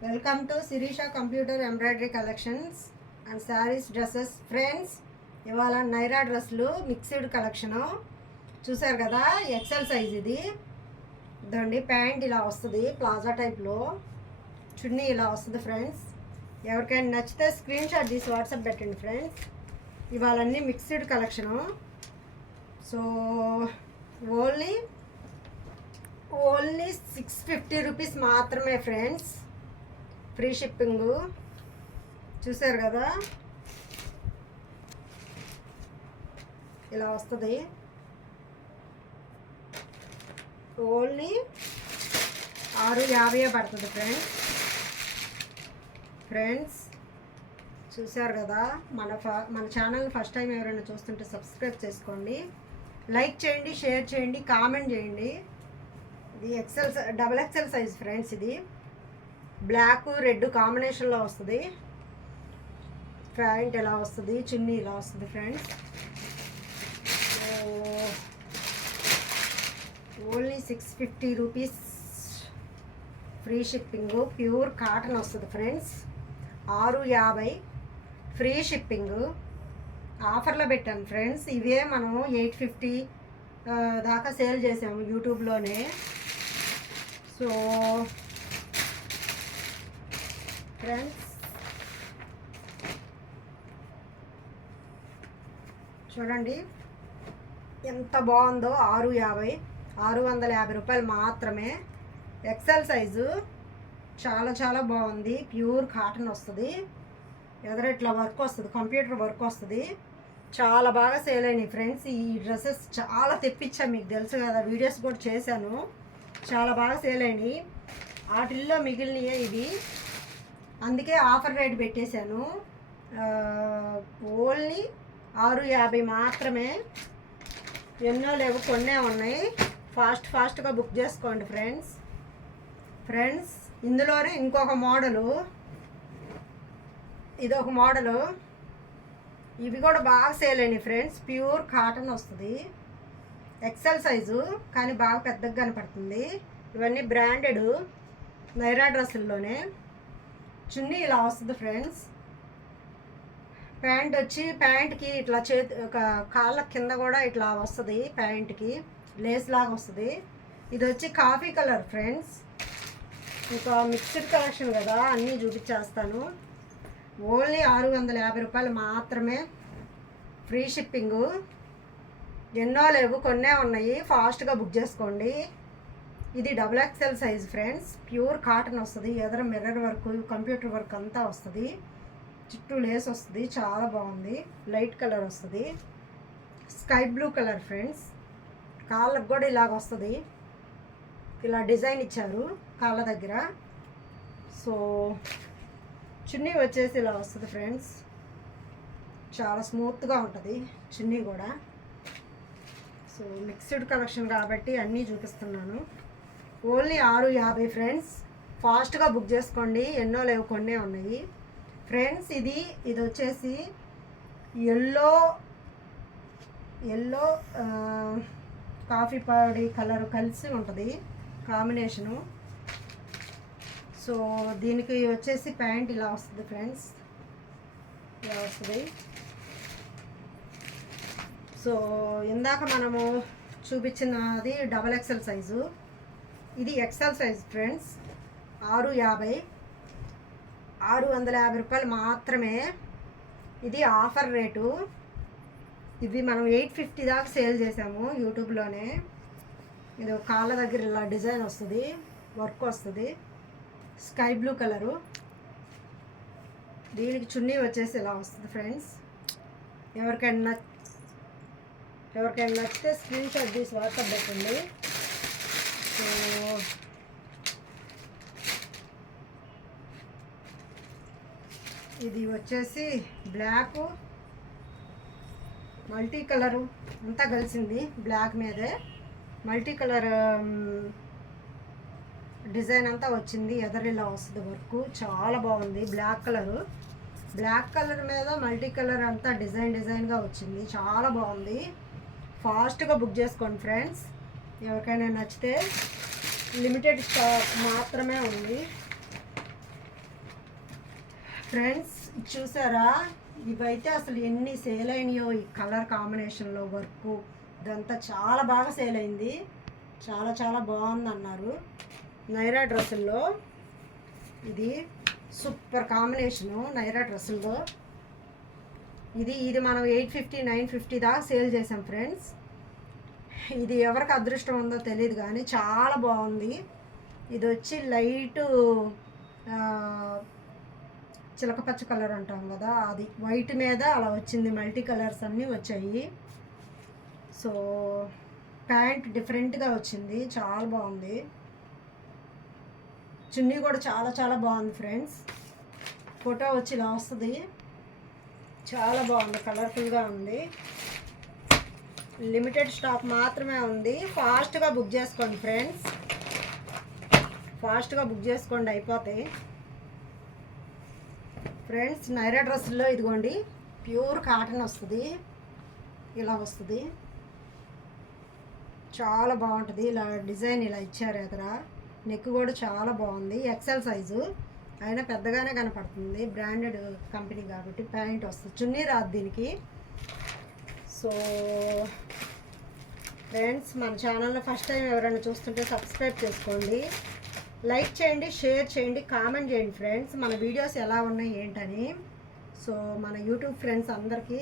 Welcome to Shirisha computer embroidery collections and sarees dresses friends ఇవాళ నైరా డ్రెస్సులు mixed collection చూసారు కదా ఎక్సెల్ సైజ్ ఇది. ఇదండి ప్యాంట్ ఇలా వస్తుంది ప్లాజా టైప్లో చున్నీ ఇలా వస్తుంది ఫ్రెండ్స్ ఎవరికైనా నచ్చితే స్క్రీన్ షాట్ తీసి వాట్సాప్ పెట్టండి friends ఇవాళన్నీ mixed collection so only only six fifty rupees మాత్రమే ఫ్రెండ్స్ ఫ్రీ షిప్పింగ్. చూసారు కదా? ఇలా వస్తుంది. ఓన్లీ ఆరు యాభై పడుతుంది ఫ్రెండ్స్. ఫ్రెండ్స్ చూశారు కదా? మన ఫ మన ఛానల్ ఫస్ట్ టైం ఎవరైనా చూస్తుంటే సబ్స్క్రైబ్ చేసుకోండి. లైక్ చేయండి షేర్ చేయండి కామెంట్ చేయండి. ఇది XL double XL size friends ఇది. బ్లాక్ రెడ్ కాంబినేషన్లో వస్తుంది. ప్యాంట్ ఎలా వస్తుంది? చున్నీ ఇలా వస్తుంది friends? Only six fifty rupees free shipping pure cotton వస్తుంది ఫ్రెండ్స్. ఆరు యాభై. ఫ్రీ షిప్పింగ్ ఆఫర్లో పెట్టాను ఫ్రెండ్స్. ఇవే మనం ఎయిట్ ఫిఫ్టీ దాకా సేల్ చేసాము యూట్యూబ్లోనే. సో ఫ్రెండ్స్ చూడండి. ఎంత బాగుందో ఆరు యాభై ఆరు వందల యాభై రూపాయలు మాత్రమే. ఎక్సెల్ సైజు చాలా చాలా బాగుంది. ప్యూర్ కాటన్ వస్తుంది. ఎదురు ఇట్లా వర్క్ వస్తుంది. కంప్యూటర్ వర్క్ వస్తుంది. చాలా బాగా సేల్ అయినాయి ఫ్రెండ్స్ ఈ డ్రెస్సెస్ చాలా తెప్పించాను మీకు తెలుసు కదా. వీడియోస్ కూడా చేశాను. చాలా బాగా సేల్ అయినాయి. వాటిల్లో మిగిలినయే ఇవి. అందుకే ఆఫర్ రేట్ పెట్టేశాను. ఓన్లీ ఆరు యాభై మాత్రమే. ఎన్నో లేవు కొన్నే ఉన్నాయి. ఫాస్ట్ ఫాస్ట్గా బుక్ చేసుకోండి ఫ్రెండ్స్. ఫ్రెండ్స్ ఇందులోనే ఇంకొక మోడలు. ఇది ఒక మోడలు. ఇవి కూడా బాగా సేల్ అయినాయి ఫ్రెండ్స్. ప్యూర్ కాటన్ వస్తుంది. ఎక్సెల్ సైజు కానీ బాగా పెద్దగా కనపడుతుంది. ఇవన్నీ బ్రాండెడ్ నైరా డ్రెస్సుల్లోనే. చున్నీ ఇలా వస్తుంది ఫ్రెండ్స్. ప్యాంట్ వచ్చి ప్యాంట్కి ఇట్లా చేతి ఒక కాళ్ళ కింద కూడా ఇట్లా వస్తుంది ప్యాంట్కి లేస్ లాగా వస్తుంది. ఇది వచ్చి కాఫీ కలర్ ఫ్రెండ్స్. ఇంకా మిక్స్డ్ కలెక్షన్ కదా అన్నీ చూపించేస్తాను. ఓన్లీ ఆరు వందల యాభై రూపాయలు మాత్రమే. Free shipping. ఎన్నో లేవు కొన్నే ఉన్నాయి. ఫాస్ట్గా బుక్ చేసుకోండి. ఇది double XL size friends pure cotton వస్తుంది ఎదర మిర్రర్ వర్క్ కంప్యూటర్ వర్క్ అంతా వస్తుంది. చుట్టూ లేస్ వస్తుంది చాలా బాగుంది. లైట్ కలర్ వస్తుంది. స్కై బ్లూ కలర్ ఫ్రెండ్స్ కాళ్ళకు కూడా ఇలాగ వస్తుంది. ఇలా డిజైన్ ఇచ్చారు కాళ్ళ దగ్గర. సో చున్నీ వచ్చేసి ఇలా వస్తుంది ఫ్రెండ్స్ చాలా స్మూత్గా ఉంటుంది చున్నీ కూడా. సో మిక్స్డ్ కలెక్షన్ కాబట్టి అన్నీ చూపిస్తున్నాను. ఓన్లీ ఆరు యాభై ఫ్రెండ్స్. ఫాస్ట్గా బుక్ చేసుకోండి. ఎన్నో లేవు కొన్నే ఉన్నాయి. ఫ్రెండ్స్ ఇది ఇది వచ్చేసి ఎల్లో ఎల్లో కాఫీ పొడి కలర్ కలిసి ఉంటుంది. కాంబినేషను. సో దీనికి వచ్చేసి ప్యాంట్ ఇలా వస్తుంది ఫ్రెండ్స్. ఇలా వస్తుంది. సో ఇందాక మనము చూపించినది డబల్ ఎక్సెల్ సైజు. ఇది ఎక్సెల్ సైజ్ ఫ్రెండ్స్ ఆరు యాభై ఆరు వందల యాభై రూపాయలు మాత్రమే. ఇది ఆఫర్ రేటు ఇవి మనం ఎయిట్ ఫిఫ్టీ దాకా సేల్ చేసాము యూట్యూబ్లోనే ఇది కాళ్ళ దగ్గర ఇలా డిజైన్ వస్తుంది వర్క్ వస్తుంది. Sky blue colour. దీనికి చున్నీ వచ్చేసి ఇలా వస్తుంది ఫ్రెండ్స్ ఎవరికైనా ఎవరికైనా నచ్చితే స్క్రీన్ షాట్ తీసి వాట్సాప్ పెట్టండి. సో ఇది వచ్చేసి బ్లాక్ మల్టీ కలరు. అంతా కలిసింది బ్లాక్ మీదే. మల్టీ కలర్ డిజైన్ అంతా వచ్చింది. ఎదరిలా వస్తుంది వర్క్. చాలా బాగుంది బ్లాక్ కలరు. బ్లాక్ కలర్ మీద మల్టీ కలర్ అంతా డిజైన్ డిజైన్గా వచ్చింది. చాలా బాగుంది. ఫాస్ట్గా బుక్ చేసుకోండి ఫ్రెండ్స్. ఎవరికైనా నచ్చితే లిమిటెడ్ స్టాక్ మాత్రమే ఉంది. ఫ్రెండ్స్ చూసారా? ఇవైతే అసలు ఎన్ని సేల్ అయినాయో ఈ కలర్ కాంబినేషన్లో వర్క్. ఇదంతా చాలా బాగా సేల్ అయింది. చాలా చాలా బాగుంది అన్నారు నైరా డ్రెస్సుల్లో ఇది సూపర్ కాంబినేషను నైరా డ్రెస్సుల్లో. ఇది ఇది మనం ఎయిట్ ఫిఫ్టీ నైన్ ఫిఫ్టీ దాకా సేల్ చేసాం ఫ్రెండ్స్ ఇది ఎవరికి అదృష్టం ఉందో తెలియదు కానీ చాలా బాగుంది. ఇది వచ్చి లైటు చిలకపచ్చ కలర్ అంటాం కదా అది వైట్ మీద అలా వచ్చింది. మల్టీ కలర్స్ అన్నీ వచ్చాయి. సో ప్యాంట్ డిఫరెంట్గా వచ్చింది. చాలా బాగుంది. చున్నీ కూడా చాలా చాలా బాగుంది ఫ్రెండ్స్. ఫోటో వచ్చి ఇలా వస్తుంది. చాలా బాగుంది. కలర్ఫుల్గా ఉంది. లిమిటెడ్ స్టాక్ మాత్రమే ఉంది. ఫాస్ట్గా బుక్ చేసుకోండి ఫ్రెండ్స్. ఫాస్ట్గా బుక్ చేసుకోండి అయిపోతాయి. ఫ్రెండ్స్ నైరా డ్రెస్సుల్లో ఇదిగోండి ప్యూర్ కాటన్ వస్తుంది. ఇలా వస్తుంది. చాలా బాగుంటుంది. ఇలా డిజైన్ ఇలా ఇచ్చారు ఎదుర. నెక్ కూడా చాలా బాగుంది. XL size. అయినా పెద్దగానే కనపడుతుంది. బ్రాండెడ్ కంపెనీ కాబట్టి ప్యాంట్ వస్తుంది. చున్నీ రాదు దీనికి. సో ఫ్రెండ్స్ మన ఛానల్లో ఫస్ట్ టైం ఎవరైనా చూస్తుంటే సబ్స్క్రైబ్ చేసుకోండి. లైక్ చేయండి షేర్ చేయండి కామెంట్ చేయండి ఫ్రెండ్స్. మన వీడియోస్ ఎలా ఉన్నాయి ఏంటని. సో మన యూట్యూబ్ ఫ్రెండ్స్ అందరికీ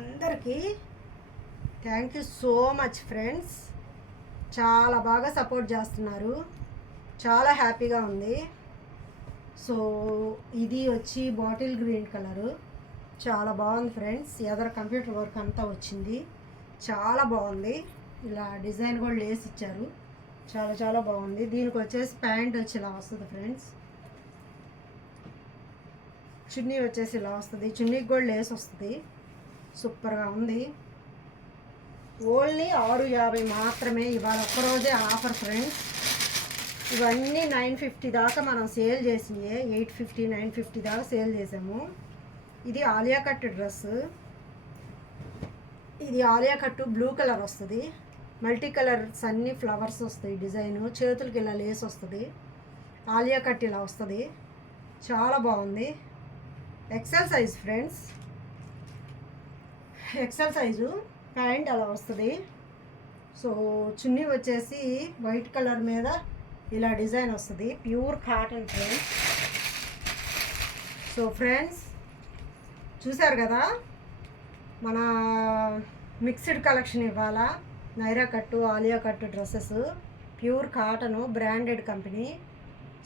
అందరికీ thank you so much friends. చాలా బాగా సపోర్ట్ చేస్తున్నారు. చాలా హ్యాపీగా ఉంది. సో ఇది వచ్చి బాటిల్ గ్రీన్ కలరు చాలా బాగుంది ఫ్రెండ్స్. ఎదర కంప్యూటర్ వర్క్ అంతా వచ్చింది. చాలా బాగుంది. ఇలా డిజైన్ కూడా లేసి ఇచ్చారు. చాలా చాలా బాగుంది. దీనికి వచ్చేసి ప్యాంట్ వచ్చి ఇలా వస్తుంది ఫ్రెండ్స్. చున్నీ వచ్చేసి ఇలా వస్తుంది. చున్నీకి కూడా లేస్ వస్తుంది. సూపర్గా ఉంది. ఓన్లీ ఆరు యాభై మాత్రమే. ఇవాళ ఒక్కరోజే ఆఫర్ ఫ్రెండ్స్. ఇవన్నీ నైన్ ఫిఫ్టీ దాకా మనం సేల్ చేసినాయి. ఎయిట్ ఫిఫ్టీ నైన్ ఫిఫ్టీ దాకా సేల్ చేసాము. ఇది ఆలియా కట్ డ్రెస్. ఇది ఆలియా కట్ బ్లూ కలర్ వస్తుంది. మల్టీ కలర్స్ అన్ని ఫ్లవర్స్ వస్తాయి డిజైన్. చేతులకి ఇలా లేస్ వస్తుంది. ఆలియా కట్ ఇలా వస్తుంది. చాలా బాగుంది. XL size friends XL size pant అలా వస్తుంది. సో చున్నీ వచ్చేసి వైట్ కలర్ మీద ఇలా డిజైన్ వస్తుంది. Pure cotton friends so friends చూశారు కదా? మన మిక్స్డ్ కలెక్షన్ ఇవ్వాలా? Naira cut Alia cut dresses pure cotton branded company.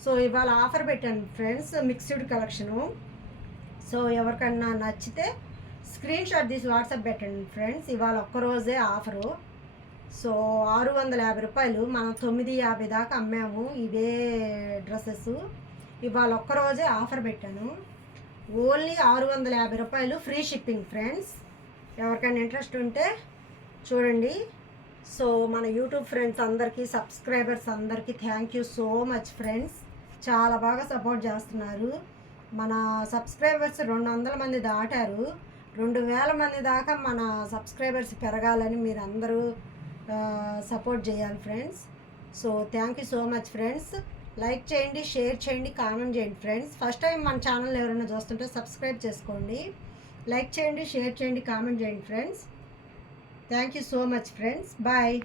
So ఇవాళ ఆఫర్ పెట్టాను ఫ్రెండ్స్ మిక్స్డ్ కలెక్షను సో ఎవరికన్నా నచ్చితే స్క్రీన్ షాట్ తీసి వాట్సాప్ పెట్టండి ఫ్రెండ్స్ ఇవాళ ఒక్కరోజే ఆఫరు. సో ఆరు వందల యాభై రూపాయలు మనం తొమ్మిది యాభై దాకా అమ్మాము ఇవే డ్రెస్సెస్. ఇవాళ ఒక్కరోజే ఆఫర్ పెట్టాను. ఓన్లీ ఆరు వందల యాభై రూపాయలు ఫ్రీ షిప్పింగ్ ఫ్రెండ్స్. ఎవరికైనా ఇంట్రెస్ట్ ఉంటే చూడండి. సో మన యూట్యూబ్ ఫ్రెండ్స్ అందరికీ సబ్స్క్రైబర్స్ అందరికీ thank you so much friends. చాలా బాగా సపోర్ట్ చేస్తున్నారు. మన సబ్స్క్రైబర్స్ రెండు వందల మంది దాటారు. రెండు వేల మంది దాకా మన సబ్స్క్రైబర్స్ పెరగాలని మీరు అందరూ సపోర్ట్ చేయాలి friends. So thank you so much friends. Like చేయండి షేర్ చేయండి కామెంట్ చేయండి ఫ్రెండ్స్. ఫస్ట్ టైం మన ఛానల్ ఎవరైనా చూస్తుంటే సబ్స్క్రైబ్ చేసుకోండి. లైక్ చేయండి షేర్ చేయండి కామెంట్ చేయండి friends. Thank you so much friends bye